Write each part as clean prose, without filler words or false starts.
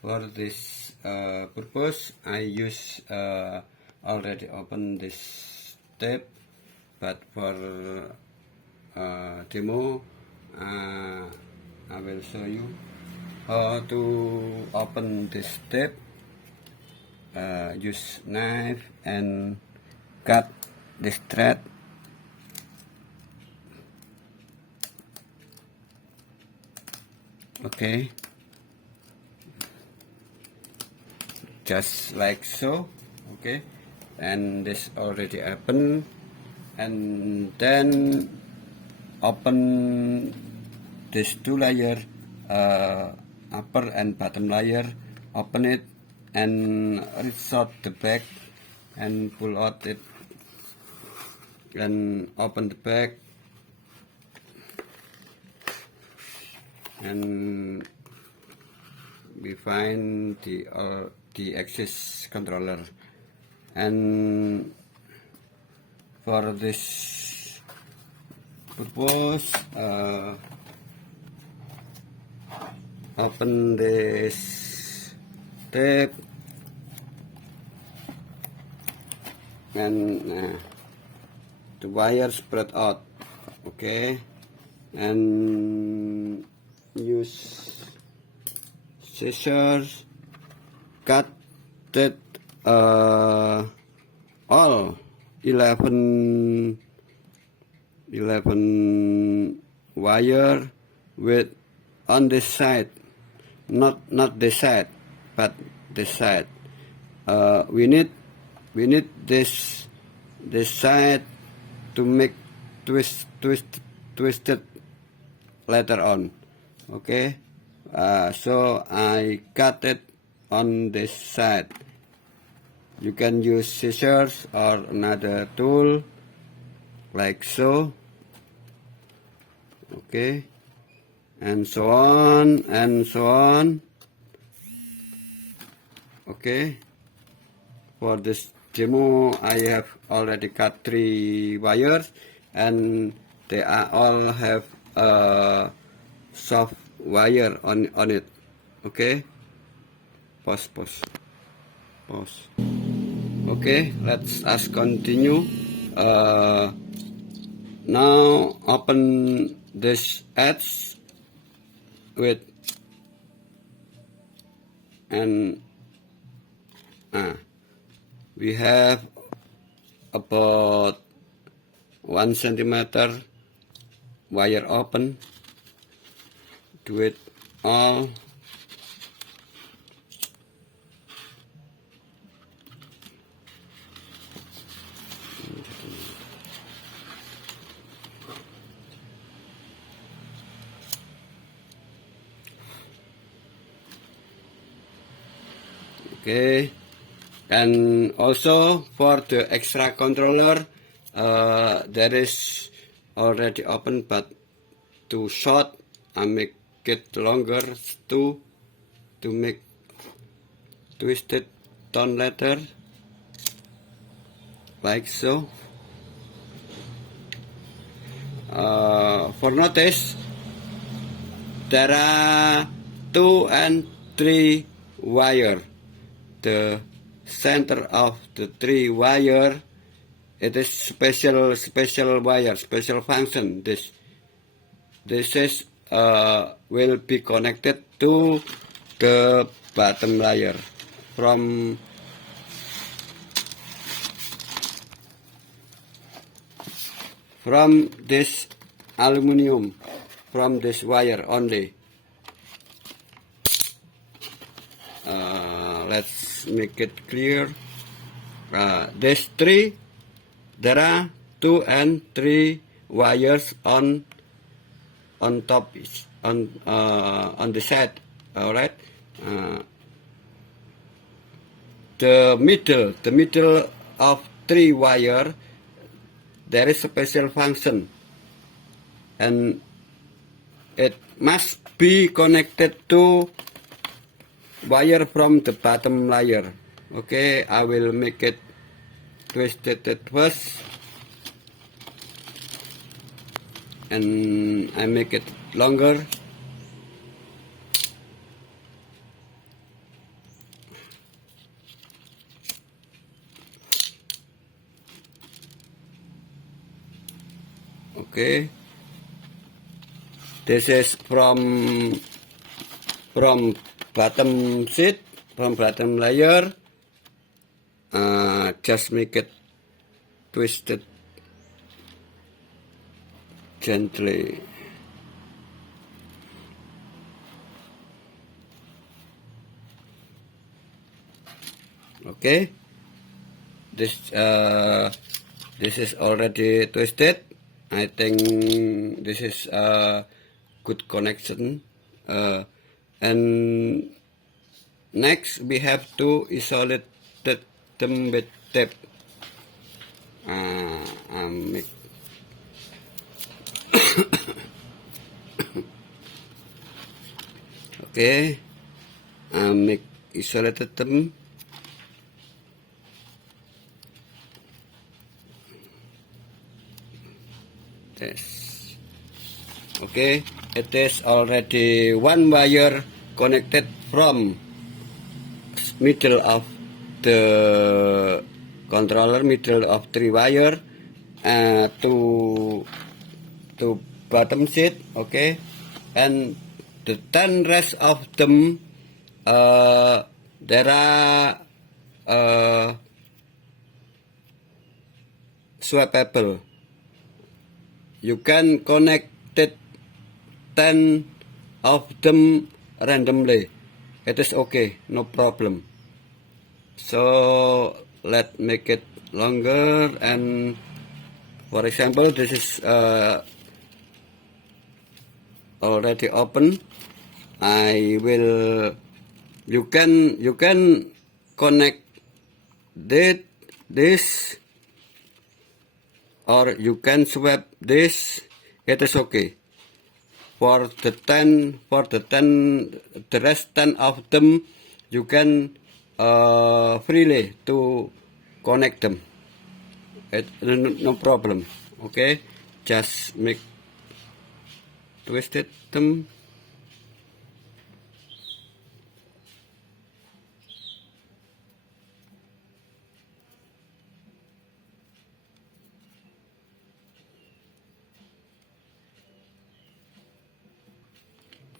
For this purpose, I use already open this tab, but for demo, I will show you how to open this tab. Use knife and cut this thread. Okay, just like so. Okay, and this already open, and then open this two layer, upper and bottom layer. Open it and resort the back and pull out it, and open the back and we find the access controller. And for this purpose, open this tab and the wire spread out. Okay, and use scissors, cut that all 11 wire with on this side, not this side, but this side. We need this side to make twisted later on. Okay, so I cut it on this side. You can use scissors or another tool like so. Okay, and so on and so on. Okay, for this demo I have already cut 3 wires, and they all have a soft wire on it. Okay, pause. Okay, let's us continue. Now open this edge with and we have about 1 centimeter wire open. Do it all. Okay, and also for the extra controller, there is already open but too short. I make it longer to make twisted tone letter like so. For notice, there are 2 and 3 wire. The center of the 3 wire, it is special wire, special function. This is will be connected to the bottom layer from this aluminum, from this wire only. Let's make it clear. This 3, there are 2 and 3 wires on top, on the side. All right. The middle of 3 wire, there is a special function, and it must be connected to wire from the bottom layer. Okay, I will make it twisted at first, and I make it longer. Okay, this is from bottom sheet, from bottom layer. Just make it twisted gently. Okay, this is already twisted. I think this is a good connection. And next we have to isolate them with tape. Okay, make isolated them. This. Okay, it is already one wire connected from middle of the controller, middle of 3 wire to bottom sheet. Okay, and the 10 rest of them there are swappable. You can connect it 10 of them randomly. It is okay, no problem. So let's make it longer, and for example, this is already open. You can connect this, or you can swap this. It is okay. For the 10, the rest 10 of them, you can freely to connect them. No problem. Okay, just make twisted them.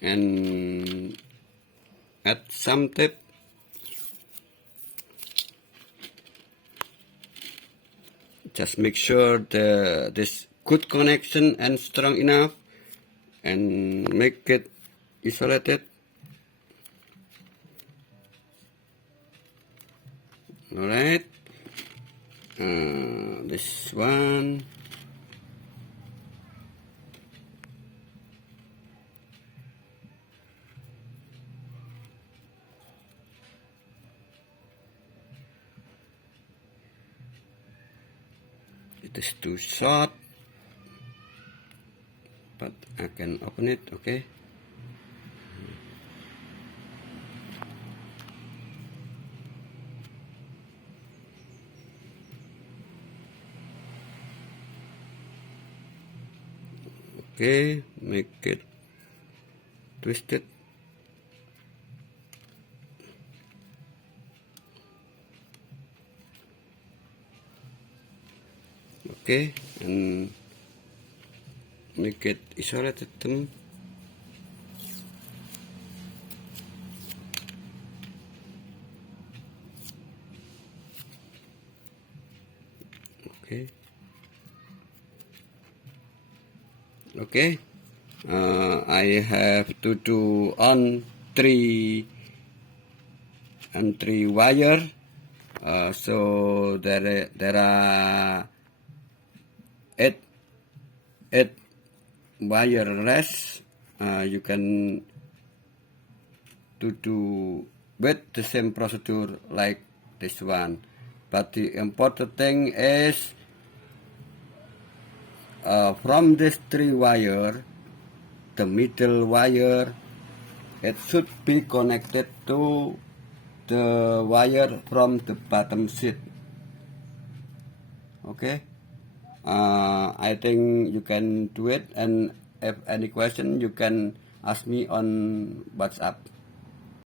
And add some tape. Just make sure this good connection and strong enough, and make it isolated. Alright, this one. It is too short, but I can open it. Okay. Okay, make it twisted. Okay, and make it isolated them. Okay. Okay, I have to do on three wire. So there are eight wire rest. You can do with the same procedure like this one, but the important thing is from this 3 wire, the middle wire, it should be connected to the wire from the bottom sheet. Okay, I think you can do it, and if any question you can ask me on WhatsApp.